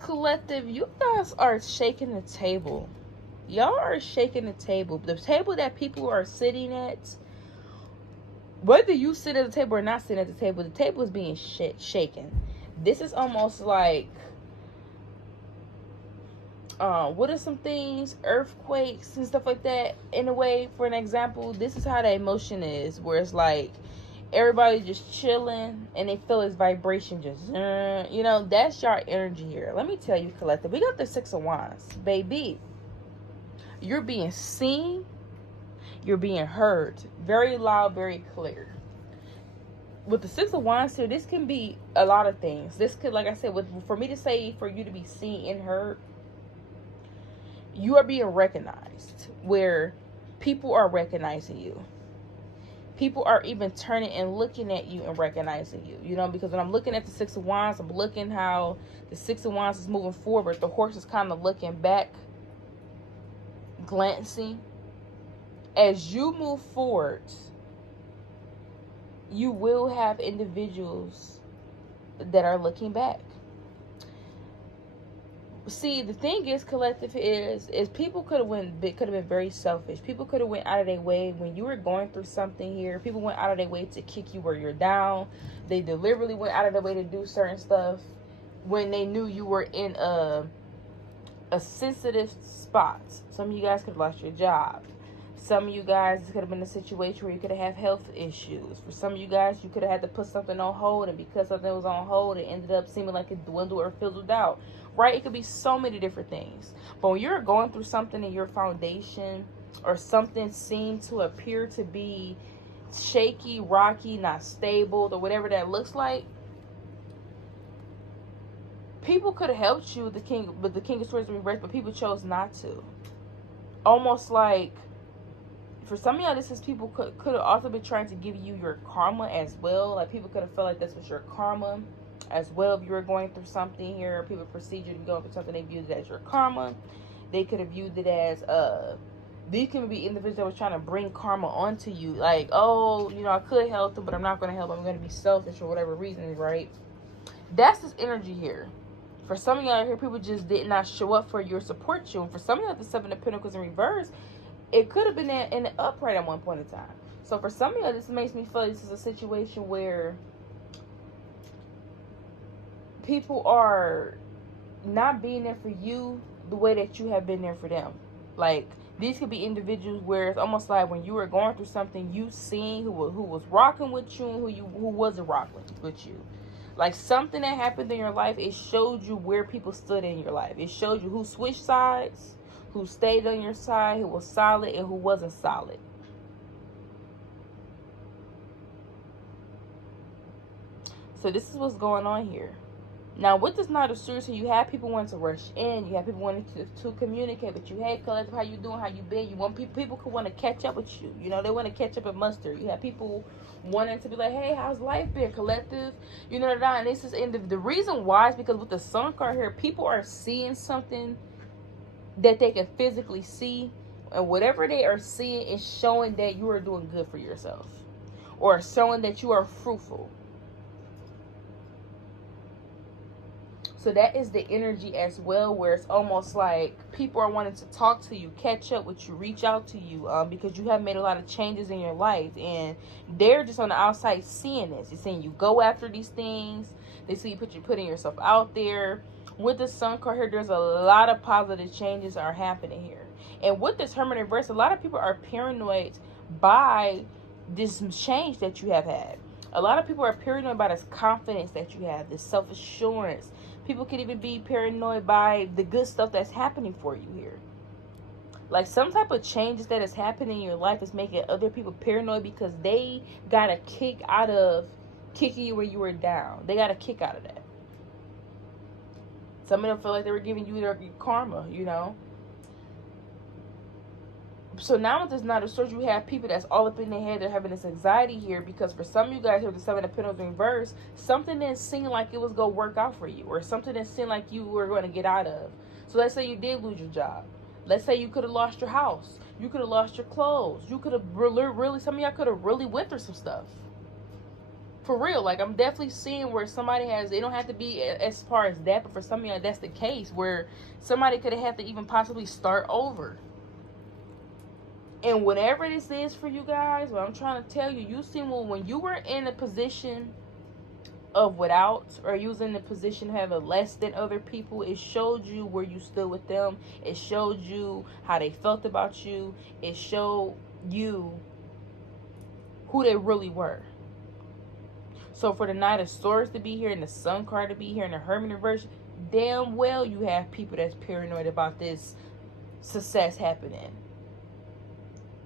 Collective, you guys are shaking the table. Y'all are shaking the table. The table that people are sitting at, whether you sit at the table or not sitting at the table is being shaken. This is almost like, what are some things? Earthquakes and stuff like that. In a way, for an example, this is how the emotion is, where it's like everybody just chilling and they feel this vibration just, you know, that's your energy here. Let me tell you, collective, we got the Six of Wands, baby. You're being seen, you're being heard, very loud, very clear. With the Six of Wands here, this can be a lot of things. This could, like I said, for me to say, for you to be seen and heard, you are being recognized, where people are recognizing you. People are even turning and looking at you and recognizing you, you know, because when I'm looking at the Six of Wands, I'm looking how the Six of Wands is moving forward. The horse is kind of looking back, glancing. As you move forward, you will have individuals that are looking back. See, the thing is, collective, is people could have been very selfish. People could have went out of their way when you were going through something here. People went out of their way to kick you where you're down. They deliberately went out of their way to do certain stuff when they knew you were in a sensitive spot. Some of you guys could have lost your job. Some of you guys, this could have been a situation where you could have health issues. For some of you guys, you could have had to put something on hold, and because something was on hold, it ended up seeming like it dwindled or fizzled out. Right? It could be so many different things. But when you're going through something in your foundation, or something seemed to appear to be shaky, rocky, not stable, or whatever that looks like, people could have helped you with the King of Swords reversed, but people chose not to. Almost like, for some of y'all, this is people could have also been trying to give you your karma as well. Like, people could have felt like this was your karma as well. If you were going through something here, people perceived you to be going through something, they viewed it as your karma. They could have viewed it as, these can be individuals that was trying to bring karma onto you. Like, oh, you know, I could help them, but I'm not going to help them. I'm going to be selfish for whatever reason, right? That's this energy here. For some of y'all here, people just did not show up for you or support you. And for some of y'all, the Seven of Pentacles in reverse, it could have been in the upright at one point in time. So for some of y'all, this makes me feel like this is a situation where people are not being there for you the way that you have been there for them. Like, these could be individuals where it's almost like when you were going through something, you seen who was rocking with you and who wasn't rocking with you. Like, something that happened in your life, it showed you where people stood in your life. It showed you who switched sides, who stayed on your side, who was solid, and who wasn't solid. So this is what's going on here. Now, with this Knight of Swords, you have people wanting to rush in. You have people wanting to communicate with you. Hey, collective, how you doing? How you been? You want people could want to catch up with you. You know, they want to catch up and muster. You have people wanting to be like, hey, how's life been, collective? You know, and this is the reason why is because with the Sun card here, people are seeing something that they can physically see, and whatever they are seeing is showing that you are doing good for yourself, or showing that you are fruitful. So that is the energy as well, where it's almost like people are wanting to talk to you, catch up with you, reach out to you, because you have made a lot of changes in your life, and they're just on the outside seeing this. They're seeing you go after these things. They see you putting yourself out there. With the Sun card here, there's a lot of positive changes are happening here. And with this Hermit reverse, a lot of people are paranoid by this change that you have had. A lot of people are paranoid by this confidence that you have, this self-assurance. People could even be paranoid by the good stuff that's happening for you here. Like, some type of changes that is happening in your life is making other people paranoid because they got a kick out of kicking you when you were down. They got a kick out of that. Some of them feel like they were giving you their karma, you know. So now with this Knight of Swords, you have people that's all up in their head. They're having this anxiety here because for some of you guys here with the Seven of Pentacles in reverse, something didn't seem like it was going to work out for you, or something didn't seem like you were going to get out of. So let's say you did lose your job. Let's say you could have lost your house. You could have lost your clothes. You could have really, some of y'all could have really went through some stuff. For real, like, I'm definitely seeing where somebody has, they don't have to be as far as that, but for some of y'all, that's the case, where somebody could have had to even possibly start over. And whatever this is for you guys, what I'm trying to tell you, you see, when you were in a position of without, or you was in the position of having less than other people, it showed you where you stood with them. It showed you how they felt about you. It showed you who they really were. So for the Knight of Swords to be here and the Sun card to be here and the Hermit reverse, damn well you have people that's paranoid about this success happening.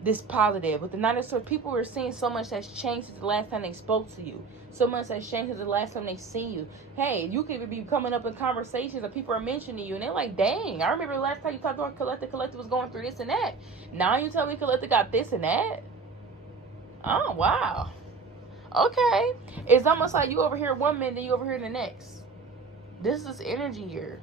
This positive. With the Knight of Swords, people were seeing so much that's changed since the last time they spoke to you. So much that's changed since the last time they seen you. Hey, you could be coming up in conversations that people are mentioning you, and they're like, dang, I remember the last time you talked about Collective was going through this and that. Now you tell me Collective got this and that? Oh, wow. Okay. It's almost like you over here one minute and you over here the next. This is energy here.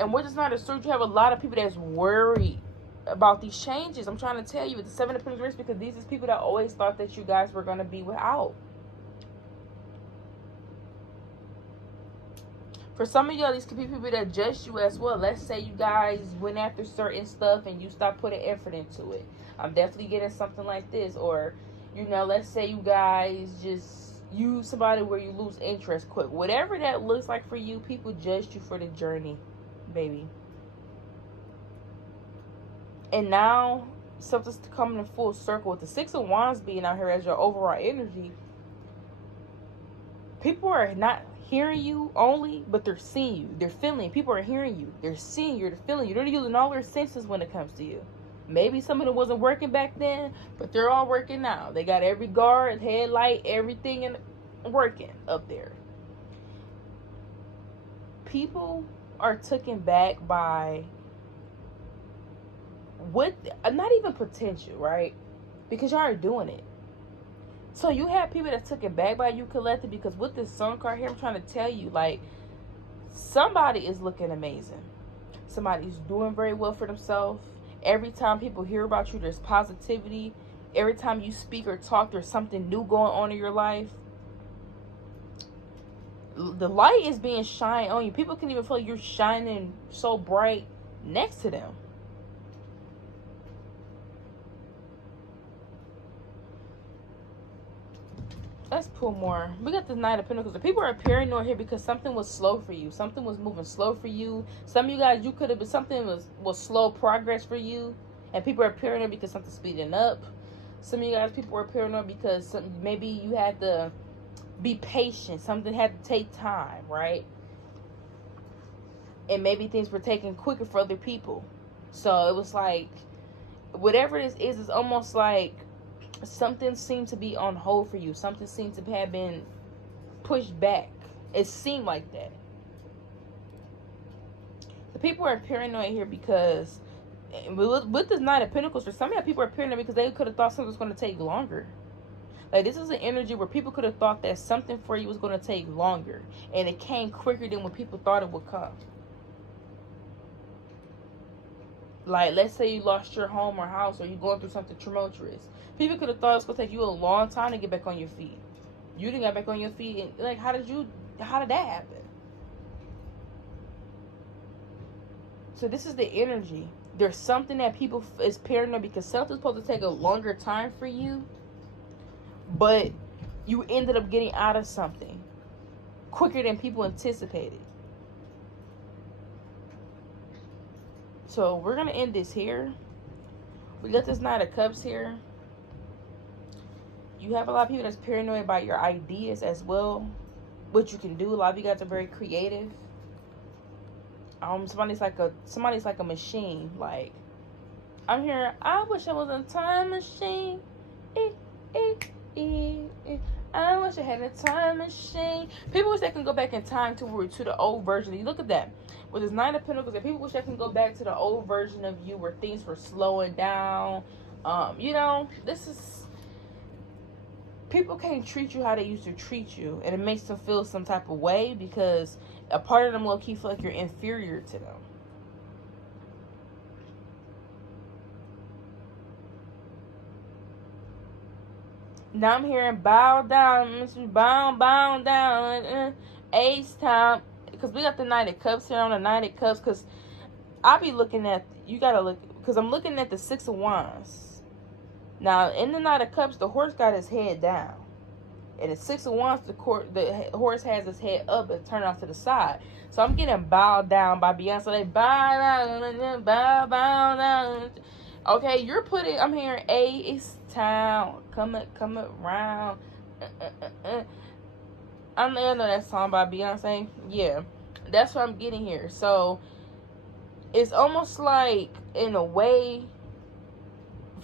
And what is not a Swords, you have a lot of people that's worried about these changes. I'm trying to tell you, with the Seven of Pentacles, because these is people that always thought that you guys were going to be without. For some of y'all, these could be people that judge you as well. Let's say you guys went after certain stuff and you stopped putting effort into it. I'm definitely getting something like this. Or, you know, let's say you guys just use somebody where you lose interest quick. Whatever that looks like for you, people judged you for the journey, baby. And now, something's coming in full circle. With the Six of Wands being out here as your overall energy, people are not hearing you only, but they're seeing you. They're feeling. People are hearing you. They're seeing you. They're feeling you. They're using all their senses when it comes to you. Maybe some of them wasn't working back then, but they're all working now. They got every guard, headlight, everything working up there. People are taken back by what, not even potential, right? Because y'all are doing it. So you have people that took it back by you, Collective, because with this Sun card here, I'm trying to tell you, like, somebody is looking amazing. Somebody's doing very well for themselves. Every time people hear about you, there's positivity. Every time you speak or talk, there's something new going on in your life. The light is being shined on you. People can even feel you're shining so bright next to them. Let's pull more. We got the Knight of Pentacles. The people are paranoid here because something was slow for you. Something was moving slow for you. Some of you guys, you could have been, something was slow progress for you. And people are paranoid because something's speeding up. Some of you guys, people are paranoid because maybe you had to be patient. Something had to take time, right? And maybe things were taking quicker for other people. So it was like, whatever this is, it's almost like something seemed to be on hold for you. Something seemed to have been pushed back. It seemed like that. The people are paranoid here because with this Knight of Pentacles, for some of you people are paranoid because they could have thought something was going to take longer. Like, this is an energy where people could have thought that something for you was going to take longer, and it came quicker than what people thought it would come. Like, let's say you lost your home or house, or you're going through something tumultuous. People could have thought it was going to take you a long time to get back on your feet. You didn't get back on your feet, and like, how did that happen? So this is the energy. There's something that people is paranoid because something's supposed to take a longer time for you, but you ended up getting out of something quicker than people anticipated. So we're going to end this here. We got this Knight of Cups here. You have a lot of people that's paranoid about your ideas as well. What you can do. A lot of you guys are very creative. Somebody's like a machine. Like, I'm here. I wish I was a time machine. I wish I had a time machine. People wish they can go back in time to the old version. You look at that. With this Nine of Pentacles, people wish they can go back to the old version of you where things were slowing down. You know, this is... People can't treat you how they used to treat you. And it makes them feel some type of way because a part of them low-key feel like you're inferior to them. Now I'm hearing bow down, bow down, Ace time. Because we got the Knight of Cups here on the Knight of Cups. Because I be looking at, you got to look, because I'm looking at the Six of Wands. Now, in the Knight of Cups, the horse got his head down. And the Six of Wands, the horse has his head up and turned off to the side. So I'm getting bowed down by Beyonce. They bow down, bow down. Okay, you're putting, I'm hearing Ace Town, come around. I know that song by Beyonce. Yeah, that's what I'm getting here. So it's almost like, in a way,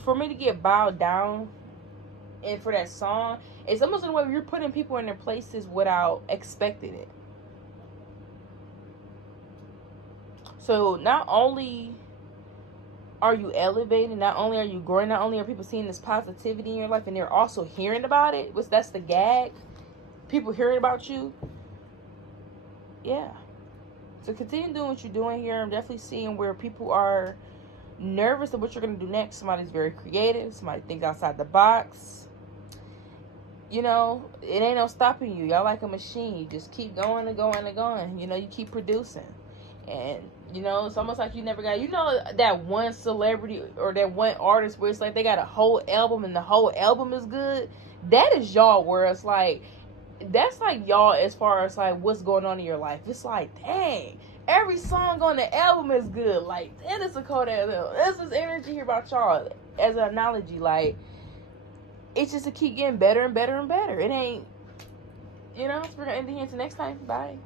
for me to get bowed down, and for that song, it's almost in a way where you're putting people in their places without expecting it. So not only are you elevating, not only are you growing, not only are people seeing this positivity in your life, and they're also hearing about it, which that's the gag. People hearing about you. Yeah. So continue doing what you're doing here. I'm definitely seeing where people are nervous of what you're going to do next. Somebody's very creative. Somebody thinks outside the box. You know, it ain't no stopping you. Y'all like a machine. You just keep going and going and going. You know, you keep producing. And, you know, it's almost like you never got, you know, that one celebrity or that one artist where it's like they got a whole album and the whole album is good. That is y'all, where it's like, that's like y'all as far as like what's going on in your life. It's like, dang, every song on the album is good. Like, it is a cold album. This is energy here about y'all as an analogy. Like, it's just to keep getting better and better and better. It ain't, you know, so we're going to end it here until next time. Bye.